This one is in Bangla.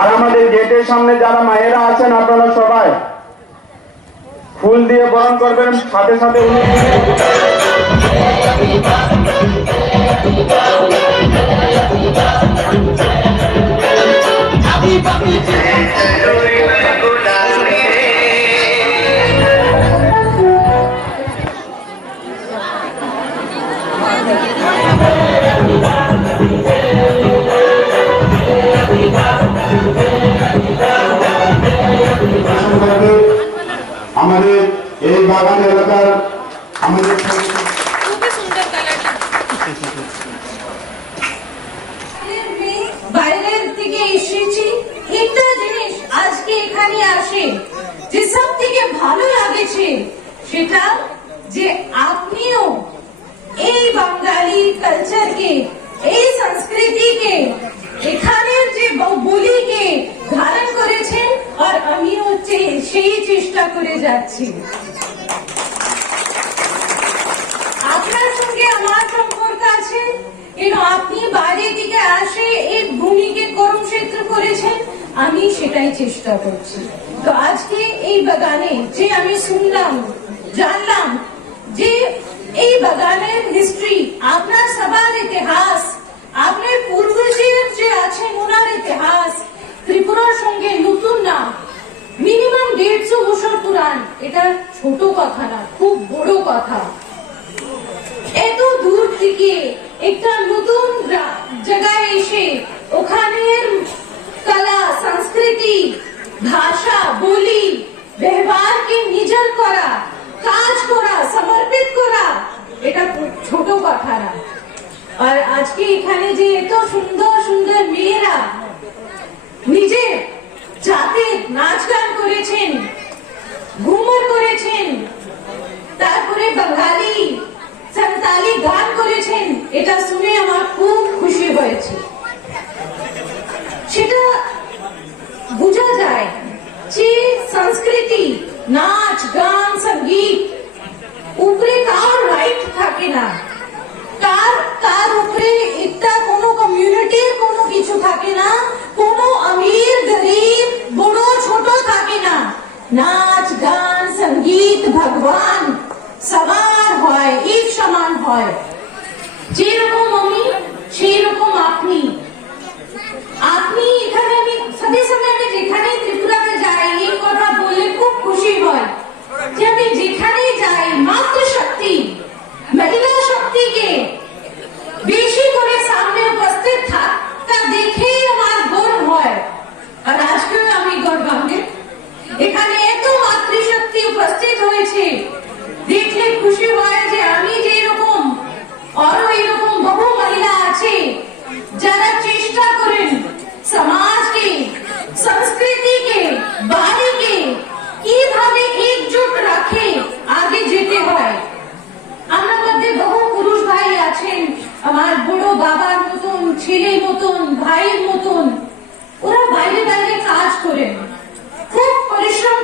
আর আমাদের গেটের সামনে যারা মায়েরা আছেন আপনারা সবাই ফুল দিয়ে বরণ করবেন, সাথে সাথে উনি আমাদের এই বাগান এলাকার আমাদের বাইরের থেকে এসেছি একটা জিনিস আজকে এখানে আসে যে সব থেকে ভালো লাগেছে সেটা যে আপনিও এই বাঙালি কালচারকে, এই সংস্কৃতিকে, এখানের যে বলিকে ধারণ করেছেন আর আমিও সেই চেষ্টা করে যাচ্ছি। আপনার সঙ্গে আমার সম্পর্ক আছে, আপনি বাইরে থেকে আসে এই ভূমিকে কর্মক্ষেত্র করেছেন, আমি সেটাই চেষ্টা করছি। তো আজকে এই বাগানে যে আমি শুনলাম, জানলাম যে এই বাগানের হিস্ট্রি, আপনার সবার ইতিহাস, আপনার পূর্বজের যে আছেন ওনার ইতিহাস ত্রিপুরার সঙ্গে নতুন না, মিনিমাম 150 বছর পুরান। এটা ছোট কথা না, খুব বড় কথা। এত দূর থেকে একটা নতুন জায়গায় এসে ওখানের কলা, সংস্কৃতি, ভাষা, বলি, ব্যবহারকে নিজের করা, কাজ করা, সমর্পিত করা, এটা ছোট কথা না। আর আজকে এখানে যে এত সুন্দর সুন্দর মেয়েরা নিজে যাতে নাচ গান করেছেন, ঘুমর করেছেন, তারপরে বাঙালি সাঁওতালি গান করেছেন, এটা শুনে আমার খুব খুশি হয়েছে। সেটা বোঝা যায় যে সংস্কৃতি, নাচ গান, সঙ্গীত উপরে কার রাইট থাকে না, তার উপরে একটা কোনো কমিউনিটির কোনো কিছু থাকে না, কোনো আমির গরিব বড় ছোট থাকে না। নাচ গান সঙ্গীত ভগবান সবার হয়, এক সমান হয়। যেরকম আমি সেই রকম আপনি এখানে আমি সবে সময় আমি যেখানে ত্রিপুরাতে যাই এই কথা বললে খুব খুশি হয় যে আমি যেখানে যাই মাতৃশক্তি, মহিলা শক্তিকে বেশি করে সামনে উপস্থিত থাকতে দেখে আমার গর্ব হয়। আর আজকেও আমি গর্বান্বিত, এখানে এত মাতৃশক্তি উপস্থিত হয়েছে দেখলে খুশি হয় যে আমি যেরকম আরো এরকম বহু মহিলা আছে যারা চেষ্টা করেন সমাজকে, সংস্কৃতিকে, বাড়িকে কিভাবে একজোট রাখে আগে যেতে হয়। আমার মধ্যে বহু পুরুষ ভাই আছেন, আমার বড় বাবার মতন, ছেলের মতন, ভাইয়ের মতন, ওরা বাইরে বাইরে কাজ করেন, খুব পরিশ্রম